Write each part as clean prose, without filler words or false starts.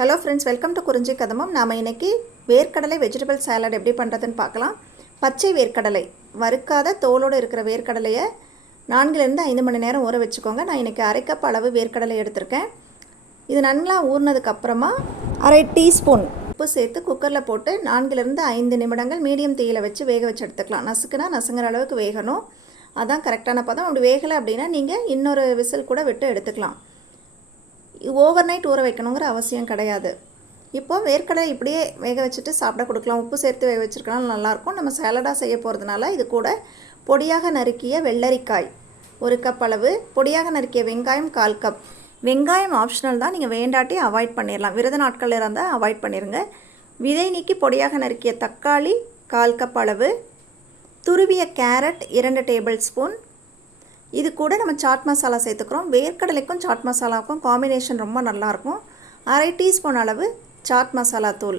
Hello friends, welcome to குறிஞ்சி கதம்பம். நாம் இன்றைக்கி வேர்க்கடலை வெஜிடபிள் சாலட் எப்படி பண்ணுறதுன்னு பார்க்கலாம். பச்சை வேர்க்கடலை, வறுக்காத தோலோடு இருக்கிற வேர்க்கடலையை 4லேருந்து 5 மணி நேரம் ஊற வச்சுக்கோங்க. நான் இன்றைக்கி அரை கப் அளவு வேர்க்கடலை எடுத்திருக்கேன். இது நல்லா ஊறினதுக்கப்புறமா அரை டீஸ்பூன் உப்பு சேர்த்து குக்கரில் போட்டு 4லேருந்து 5 நிமிடங்கள் மீடியம் தீயில் வச்சு வேக வச்சு எடுத்துக்கலாம். நசுக்குனா நசுங்கிற அளவுக்கு வேகணும், அதான் கரெக்டான பதம். அப்படி வேகலை அப்படின்னா நீங்கள் இன்னொரு விசில் கூட விட்டு எடுத்துக்கலாம். ஓவர் நைட் ஊற வைக்கணுங்கிற அவசியம் கிடையாது. இப்போது வேர்க்கடலை இப்படியே வேக வச்சுட்டு சாப்பிட கொடுக்கலாம். உப்பு சேர்த்து வேக வச்சுருக்கனால நல்லாயிருக்கும். நம்ம சாலடாக செய்ய போகிறதுனால இது கூட பொடியாக நறுக்கிய வெள்ளரிக்காய் 1 கப் அளவு, பொடியாக நறுக்கிய வெங்காயம் 1/4 கப். வெங்காயம் ஆப்ஷனல் தான், நீங்கள் வேண்டாட்டி அவாய்ட் பண்ணிடலாம். விரத நாட்களில் இருந்தால் அவாய்ட் பண்ணிடுங்க. விதை நீக்கி பொடியாக நறுக்கிய தக்காளி 1/4 கப் அளவு, துருவிய கேரட் 2 டேபிள் ஸ்பூன். இது கூட நம்ம சாட் மசாலா சேர்த்துக்கிறோம். வேர்க்கடலைக்கும் சாட் மசாலாவுக்கும் காம்பினேஷன் ரொம்ப நல்லாயிருக்கும். அரை டீஸ்பூன் அளவு சாட் மசாலா தூள்,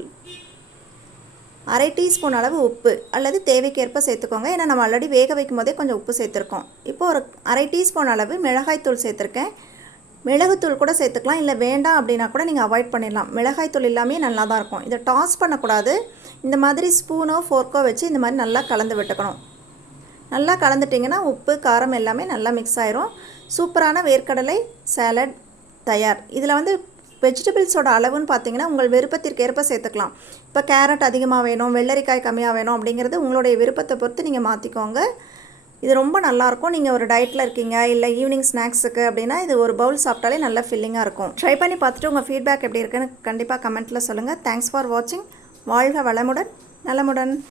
அரை டீஸ்பூன் அளவு உப்பு அல்லது தேவைக்கேற்ப சேர்த்துக்கோங்க. ஏன்னா நம்ம ஆல்ரெடி வேக வைக்கும் போதே கொஞ்சம் உப்பு சேர்த்துருக்கோம். இப்போது ஒரு அரை டீஸ்பூன் அளவு மிளகாய்த்தூள் சேர்த்துருக்கேன். மிளகுத்தூள் கூட சேர்த்துக்கலாம், இல்லை வேண்டாம் அப்படின்னா கூட நீங்கள் அவாய்ட் பண்ணிடலாம். மிளகாய்த்தூள் எல்லாமே நல்லா தான் இருக்கும். இதை டாஸ் பண்ணக்கூடாது. இந்த மாதிரி ஸ்பூனோ ஃபோர்க்கோ வச்சு இந்த மாதிரி நல்லா கலந்து விட்டுக்கணும். நல்லா கலந்துட்டிங்கன்னா உப்பு காரம் எல்லாமே நல்லா மிக்ஸ் ஆயிரும். சூப்பரான வேர்க்கடலை சாலட் தயார். இதில் வந்து வெஜிடபிள்ஸோட அளவுன்னு பார்த்தீங்கன்னா உங்கள் விருப்பத்திற்கு ஏற்ப சேர்த்துக்கலாம். இப்போ கேரட் அதிகமாக வேணும், வெள்ளரிக்காய் கம்மியாக வேணும் அப்படிங்கிறது உங்களுடைய விருப்பத்தை பொறுத்து நீங்கள் மாற்றிக்கோங்க. இது ரொம்ப நல்லாயிருக்கும். நீங்கள் ஒரு டயட்டில் இருக்கீங்க, இல்லை ஈவினிங் ஸ்நாக்ஸுக்கு அப்படின்னா இது ஒரு பவுல் சாப்பிட்டாலே நல்லா ஃபில்லிங்காக இருக்கும். ட்ரை பண்ணி பார்த்துட்டு உங்கள் ஃபீட்பேக் எப்படி இருக்குன்னு கண்டிப்பாக கமெண்ட்டில் சொல்லுங்கள். தேங்க்ஸ் ஃபார் வாட்சிங். வாழ்க வளமுடன் நலமுடன்.